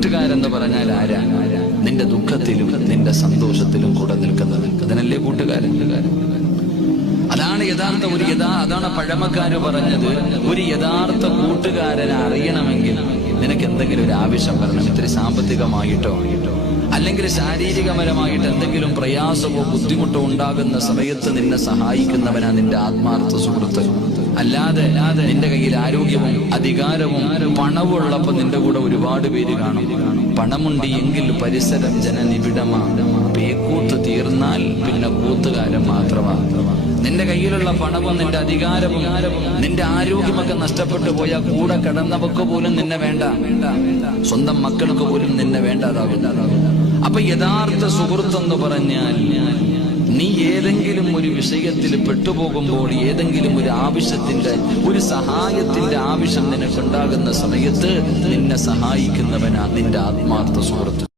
കൂട്ടുകാരെന്ന് പറഞ്ഞാൽ ആരാ? നിന്റെ ദുഃഖത്തിലും നിന്റെ സന്തോഷത്തിലും കൂടെ നിൽക്കുന്നത്. അതിനല്ലേ കൂട്ടുകാരൻ. അതാണ് അതാണ് പഴമക്കാര് പറഞ്ഞത്, ഒരു യഥാർത്ഥ കൂട്ടുകാരനെ അറിയണമെങ്കിൽ നിനക്ക് എന്തെങ്കിലും ഒരു ആവശ്യം വരണം. ഇത്തിരി സാമ്പത്തികമായിട്ടോ അല്ലെങ്കിൽ ശാരീരികപരമായിട്ട് എന്തെങ്കിലും പ്രയാസമോ ബുദ്ധിമുട്ടോ ഉണ്ടാകുന്ന സമയത്ത് നിന്നെ സഹായിക്കുന്നവനാ നിന്റെ ആത്മാർത്ഥ സുഹൃത്ത്. അല്ലാതെ നിന്റെ കയ്യിൽ ആരോഗ്യവും അധികാരവും പണവും ഉള്ളപ്പോ നിന്റെ കൂടെ ഒരുപാട് പേര് കാണും. പണമുണ്ട് എങ്കിൽ പരിസരം ജനനിബിഡമാണ്. പേക്കൂത്ത് തീർന്നാൽ പിന്നെ കൂത്തുകാരൻ മാത്രമാണ്. നിന്റെ കയ്യിലുള്ള പണവും നിന്റെ അധികാരവും നിന്റെ ആരോഗ്യമൊക്കെ നഷ്ടപ്പെട്ടു പോയാൽ കൂടെ കിടന്നവർക്ക് പോലും നിന്നെ വേണ്ട, സ്വന്തം മക്കൾക്ക് പോലും നിന്നെ വേണ്ടാതാവില്ല. അപ്പൊ യഥാർത്ഥ സുഹൃത്തെന്ന് പറഞ്ഞാൽ നീ ഏതെങ്കിലും ഒരു വിഷയത്തിൽ പെട്ടുപോകുമ്പോൾ, ഏതെങ്കിലും ഒരു ആവശ്യത്തിന്റെ ഒരു സഹായത്തിന്റെ ആവശ്യം നിനക്കുണ്ടാകുന്ന സമയത്ത് നിന്നെ സഹായിക്കുന്നവനാ നിന്റെ ആത്മാർത്ഥ സുഹൃത്ത്.